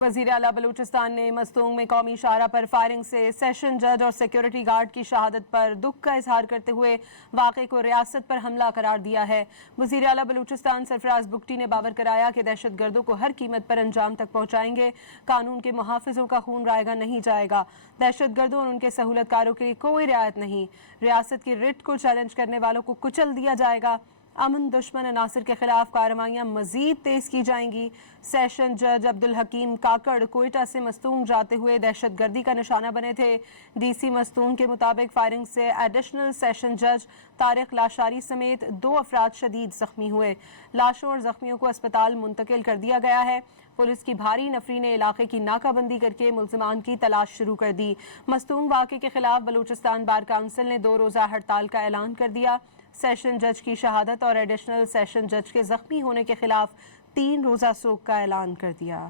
वज़ीर आला बलूचिस्तान ने मस्तूंग में कौमी शाहरा पर फायरिंग से सेशन जज और सिक्योरिटी गार्ड की शहादत पर दुख का इजहार करते हुए वाक़े को रियासत पर हमला करार दिया है। वज़ीर आला बलूचिस्तान सरफराज बुगटी ने बावर कराया कि दहशत गर्दों को हर कीमत पर अंजाम तक पहुँचाएंगे। कानून के मुहाफिजों का खून रायगा नहीं जाएगा। दहशत गर्दों और उनके सहूलतकारों के लिए कोई रियायत नहीं। रियासत की रिट को चैलेंज करने वालों को कुचल दिया जाएगा। अमन दुश्मन अनासर के खिलाफ कार्रवाइयां मजीद तेज की जाएंगी। सेशन जज अब्दुल हकीम काकड़ कोयटा से मस्तूंग जाते हुए दहशत गर्दी का निशाना बने थे। डीसी मस्तूंग के मुताबिक फायरिंग से एडिशनल सेशन जज तारिक लाशारी समेत 2 अफराद शदीद जख्मी हुए। लाशों और जख्मियों को अस्पताल मुंतकिल कर दिया गया है। पुलिस की भारी नफरी ने इलाके की नाकाबंदी करके मुल्जिमान की तलाश शुरू कर दी। मस्तूंग वाक़े के खिलाफ बलूचिस्तान बार काउंसिल ने 2 रोज़ा हड़ताल का ऐलान कर दिया। सेशन जज की शहादत और एडिशनल सेशन जज के जख्मी होने के खिलाफ 3 रोज़ा सोग का ऐलान कर दिया।